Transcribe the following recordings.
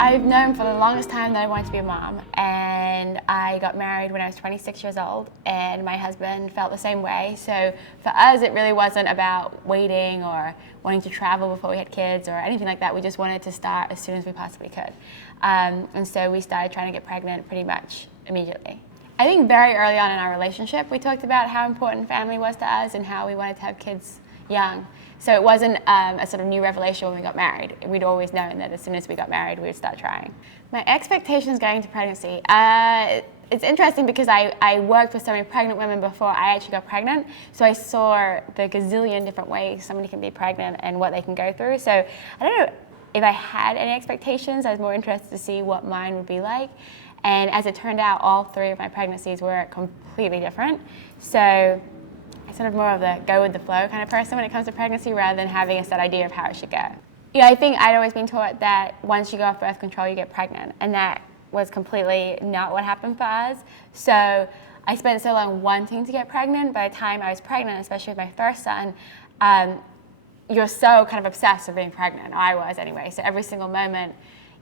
I've known for the longest time that I wanted to be a mom, and I got married when I was 26 years old, and my husband felt the same way. So for us, it really wasn't about waiting or wanting to travel before we had kids or anything like that. We just wanted to start as soon as we possibly could. And so we started trying to get pregnant pretty much immediately. I think very early on in our relationship, we talked about how important family was to us and how we wanted to have kids young. So it wasn't a sort of new revelation when we got married. We'd always known that as soon as we got married, we would start trying. My expectations going into pregnancy, it's interesting because I worked with so many pregnant women before I actually got pregnant. So I saw the gazillion different ways somebody can be pregnant and what they can go through. So I don't know if I had any expectations. I was more interested to see what mine would be like. And as it turned out, all three of my pregnancies were completely different. So I'm sort of more of the go with the flow kind of person when it comes to pregnancy rather than having a set idea of how it should go. Yeah, I think I'd always been taught that once you go off birth control, you get pregnant. And that was completely not what happened for us. So I spent so long wanting to get pregnant. By the time I was pregnant, especially with my first son, you're so kind of obsessed with being pregnant. I was anyway. So every single moment,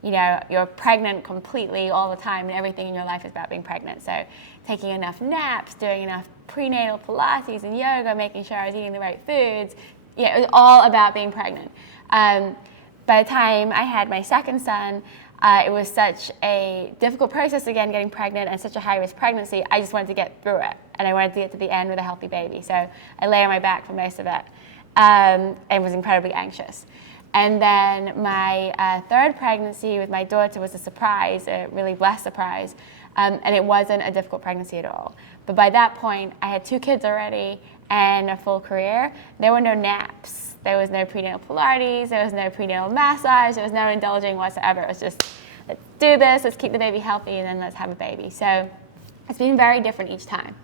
you're pregnant completely all the time, and everything in your life is about being pregnant. So taking enough naps, doing enough prenatal Pilates and yoga, making sure I was eating the right foods. It was all about being pregnant. By the time I had my second son, it was such a difficult process again, getting pregnant, and such a high-risk pregnancy. I just wanted to get through it, and I wanted to get to the end with a healthy baby. So I lay on my back for most of it, and was incredibly anxious. And then my third pregnancy with my daughter was a surprise, a really blessed surprise, and it wasn't a difficult pregnancy at all. But by that point, I had 2 kids already and a full career. There were no naps. There was no prenatal Pilates. There was no prenatal massage. There was no indulging whatsoever. It was just, let's do this, let's keep the baby healthy, and then let's have a baby. So it's been very different each time.